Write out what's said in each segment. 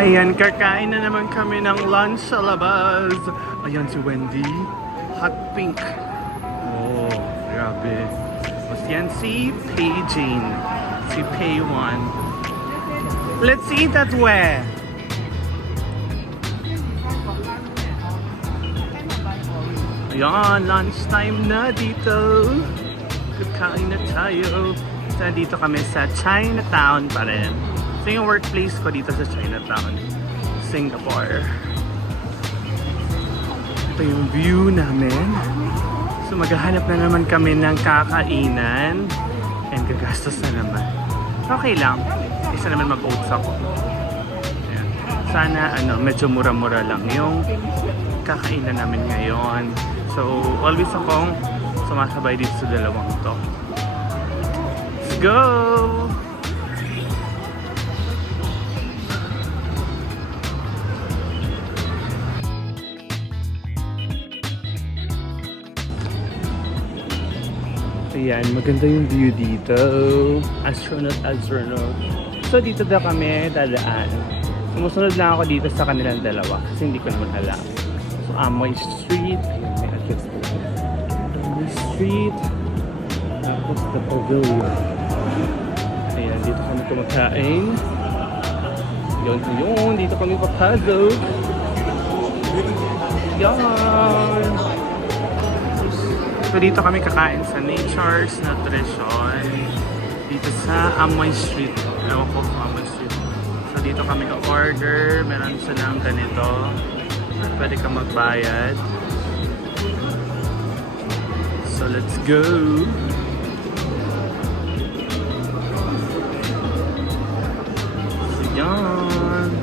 Ayan, kakain na naman kami ng lunch sa labas. Ayan si Wendy. Hot pink. Oh, grabe. Tapos yan si Pay Jane. Si Pay 1. Let's eat at where? Ayan, lunchtime na dito. Kakain na tayo. So, dito kami sa Chinatown pa rin. So, yung workplace ko dito sa Chinatown, Singapore. Ito yung view namin. So, maghahanap na naman kami ng kakainan. And gagastos na naman. Okay lang. Isa naman mag-oats ako. Ayan. Sana, medyo mura-mura lang yung kakainan namin ngayon. So, always akong sumasabay dito sa dalawang to. Let's go! Ayan, maganda yung view dito. Astronaut. So, dito daw kami dadaan. Sumusunod lang ako dito sa kanilang dalawa kasi hindi ko naman alam. So, Amoy Street. May address ko. Amoy Street. Tapos the Pavilion. Ayan, dito kami kumakain. Yun. Dito kami papasok. Yan. So dito kami kakain sa Nature's Nutrition dito sa Amoy Street. Ewan ko sa Amoy Street. So dito kami order. Meron silang ganito. Pwede ka magbayad. So let's go! So yan.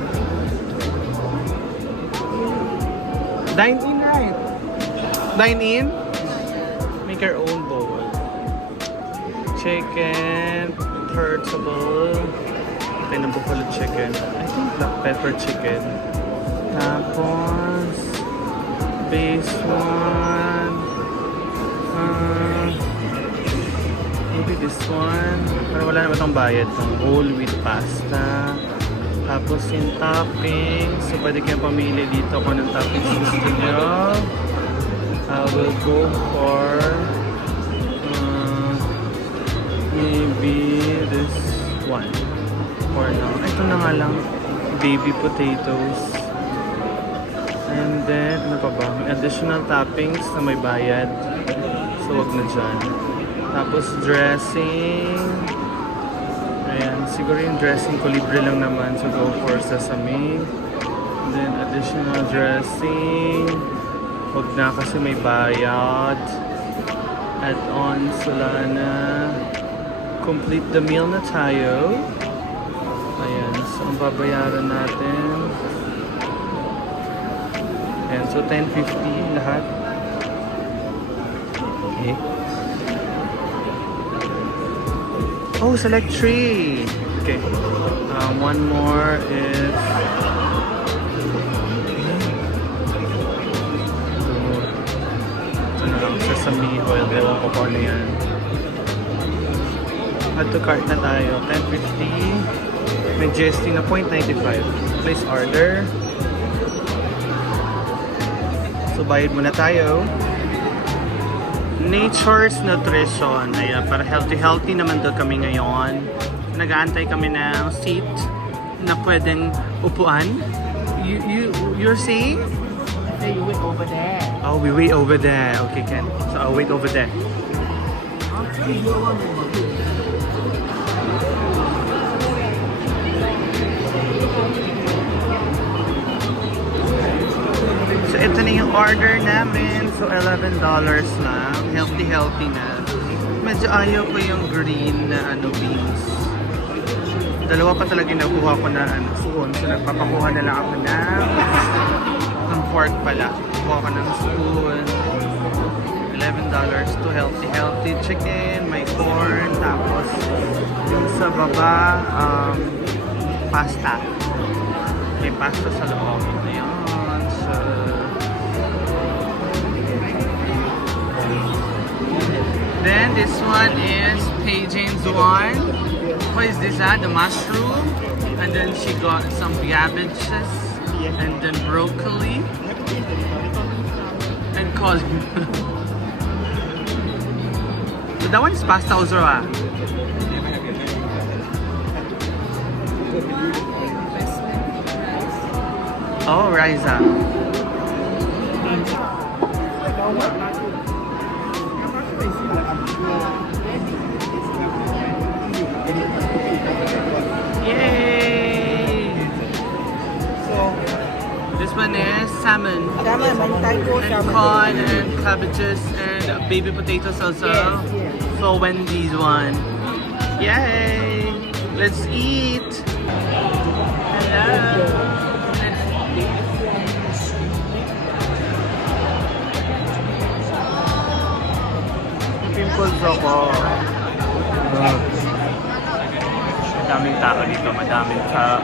Dine in, right? Dine in? Make our own bowl. Chicken, portable. Ito yung buffalo chicken. I think black pepper chicken. Tapos, base one. Maybe this one. Pero wala naman itong bayad. Itong whole wheat pasta. Tapos yung toppings. So, pwede kayong pamili dito kung anong toppings gusto nyo. I will go for maybe this one for now. Ito na nga lang, baby potatoes. And then, ano pa ba? May additional toppings na may bayad. So, wag na dyan. Tapos, dressing. Ayan, siguro yung dressing ko libre lang naman. So, go for sesame. And then, additional dressing. Huwag na kasi may bayad. Add-ons, wala na. Complete the meal na tayo. Ayan, so ang babayaran natin. Ayan, so 10.50 lahat. Okay. Oh, select 3. Okay. One more is... sesame oil, ewan ko kung ano yan. Add to cart na tayo. 10.50. May GST na 0.95. Place order. So, bayad muna tayo. Nature's Nutrition. Ayan, para healthy naman daw kami ngayon. Nag-aantay kami ng seat na pwedeng upuan. You're saying? Hey, you wait over there. Oh, we wait over there. Okay, Ken. So I'll wait over there. So ito na yung order namin. So $11 lang. Healthy na. Medyo ayaw ko yung green na beans. Dalawa pa talaga nakuha ko na spoon. So nagpapakuha na lang ako ng fork pala. Kuha ko ng spoon. $11 to healthy chicken, may corn, tapos yung sa baba, pasta. May pasta sa loob. Ayan. So, then this one is Pay Jane's one. What is this? The mushroom, and then she got some cabbages, and then broccoli, and cauliflower. So that one is pasta also, ah. Oh, rice, ah. Yay! This one is salmon. And corn and cabbages and baby potatoes also. For Wendy's one. Yay! Let's eat! Hello! Pimples ako. Madaming tao dito, madaming tao.